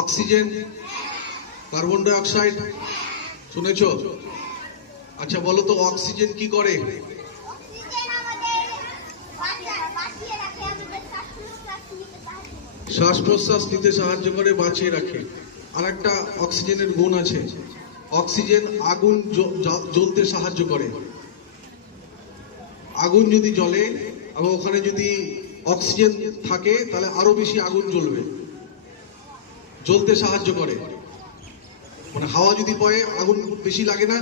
Oxygen, carbon die oxide, শুনেছ? আচ্ছা বলো তো অক্সিজেন কি করে? শ্বাস প্রশ্বাস নিতে সাহায্য করে, বাঁচিয়ে রাখে। আর একটা অক্সিজেনের গুণ আছে, অক্সিজেন আগুন জ্বলতে সাহায্য করে। আগুন যদি জ্বলে এবং ওখানে যদি অক্সিজেন থাকে তাহলে আরো বেশি আগুন জ্বলবে, জ্বলতে সাহায্য করে। মানে হাওয়া যদি বয় আগুন বেশি লাগে না,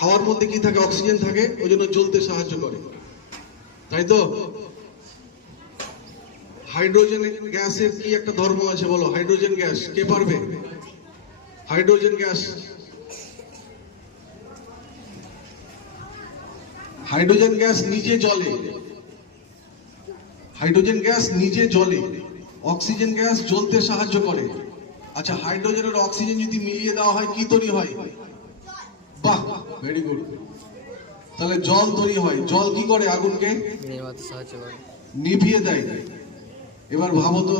হাওয়ার মধ্যে কি থাকে? অক্সিজেন থাকে, ওই জন্য জ্বলতে সাহায্য করে, তাই তো? হাইড্রোজেন গ্যাসের কি একটা ধর্ম আছে বলো? হাইড্রোজেন গ্যাস কে পারবে? হাইড্রোজেন গ্যাস, হাইড্রোজেন গ্যাস নিজে জ্বলে, হাইড্রোজেন গ্যাস নিজে জ্বলে, অক্সিজেন গ্যাস জ্বলতে সাহায্য করে। আচ্ছা হাইড্রোজেন আর অক্সিজেন যদি মিলিয়ে দেওয়া হয় কি তৈরি হয়? বাহ, ভেরি গুড। তাহলে জল তৈরি হয়। জল কি করে? আগুনকে নিভিয়ে দেয়। এবার ভাবো তো,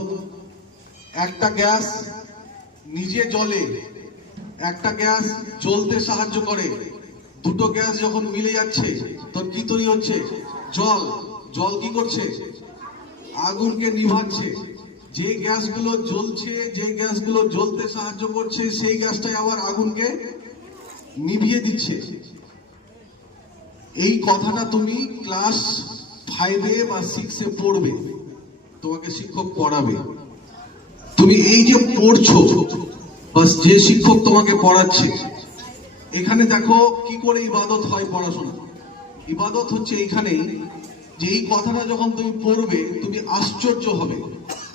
একটা গ্যাস নিজে জ্বলে, একটা গ্যাস জ্বলতে সাহায্য করে, দুটো গ্যাস যখন মিলে যাচ্ছে তখন কি তৈরি হচ্ছে? জল। জল কি করছে? আগুনকে নিভাচ্ছে। যে গ্যাসগুলো জ্বলছে, যে গ্যাসগুলো জ্বলতে সাহায্য করছে, সেই গ্যাসটাই আবার আগুনকে নিভিয়ে দিচ্ছে। এই কথাটা তুমি ক্লাস 5-এ বা 6-এ পড়বে, তোমাকে শিক্ষক পড়াবে। তুমি এই যে পড়ছো বা যে শিক্ষক তোমাকে পড়াচ্ছে, এখানে দেখো কি করে ইবাদত হয়। পড়াশোনা ইবাদত হচ্ছে এইখানেই যে এই কথাটা যখন তুমি পড়বে তুমি আশ্চর্য হবে,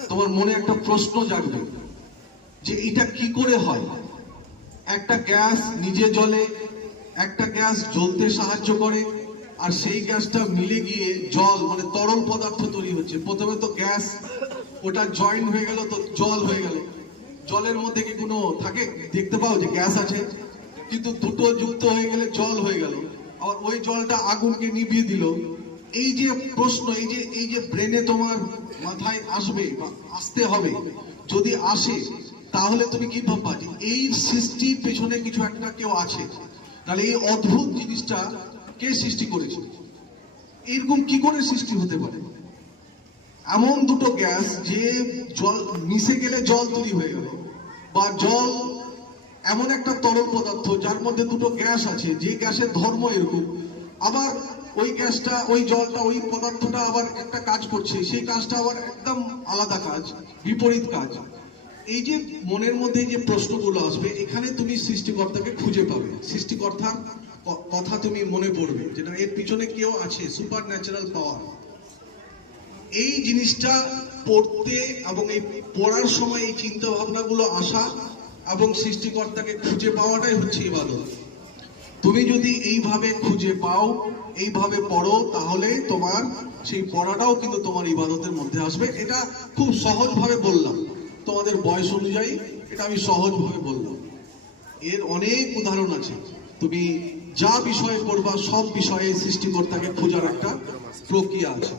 তোমার মনে একটা প্রশ্ন জাগবে যে এটা কি করে হয়। একটা গ্যাস নিজে জ্বলে, একটা গ্যাস জ্বলতে সাহায্য করে, আর সেই গ্যাসটা মিলে গিয়ে জল মানে তরল পদার্থ তৈরি হচ্ছে। প্রথমে তো গ্যাস ওটা জয়েন হয়ে গেল, তো জল হয়ে গেল। জলের মধ্যে কি কোনো থাকে? দেখতে পাও যে গ্যাস আছে, কিন্তু দুটো যুক্ত হয়ে গেলে জল হয়ে গেল। আর ওই জলটা আগুনকে নিভিয়ে দিল। এই যে প্রশ্ন, এই যে ব্রেনে তোমার মাথায় আসবে বা আসতে হবে, যদি আসে তাহলে তুমি কি ভাববা? যে এই সৃষ্টির পেছনে কিছু একটা কেউ আছে। তাহলে এই অদ্ভুত জিনিসটা কে সৃষ্টি করেছে? এরকম কি করে সৃষ্টি হতে পারে? এমন দুটো গ্যাস যে জল মিশে গেলে জল তৈরি হয়ে গেল, বা জল এমন একটা তরল পদার্থ যার মধ্যে দুটো গ্যাস আছে, যে গ্যাসের ধর্ম এরকম, আবার ওই গ্যাসটা, ওই জলটা, ওই পদার্থটা আবার একটা কাজ করছে, সেই কাজটা আবার একদম আলাদা কাজ, বিপরীত কাজ। এই যে মনের মধ্যে যে প্রশ্নগুলো আসবে, এখানে তুমি সৃষ্টিকর্তাকে খুঁজে পাবে, সৃষ্টিকর্তার কথা তুমি মনে পড়বে, যেটা এর পিছনে কেউ আছে, সুপার ন্যাচারাল পাওয়ার। এই জিনিসটা পড়তে এবং এই পড়ার সময় এই চিন্তা ভাবনাগুলো আসা এবং সৃষ্টিকর্তাকে খুঁজে পাওয়াটাই হচ্ছে ইবাদত। তুমি যদি এইভাবে খুঁজে পাও, এইভাবে পড়ো, তাহলে তোমার সেই পড়াটাও কিন্তু তোমার ইবাদতের মধ্যে আসবে। এটা খুব সহজভাবে বললাম, তোমাদের বয়স অনুযায়ী এটা আমি সহজভাবে বললাম। এর অনেক উদাহরণ আছে। তুমি যা বিষয়ে পড়বা সব বিষয়ে সৃষ্টিকর্তাকে খোঁজার একটা প্রক্রিয়া আছে।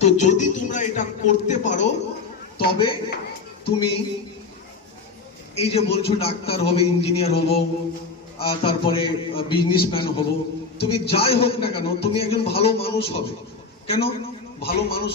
তো যদি তোমরা এটা করতে পারো, তবে তুমি এই যে বলছো ডাক্তার হবে, ইঞ্জিনিয়ার হবো, তারপরে বিজনেসম্যান হবো, তুমি যাই হোক না কেন তুমি একজন ভালো মানুষ হবে। কেন ভালো মানুষ?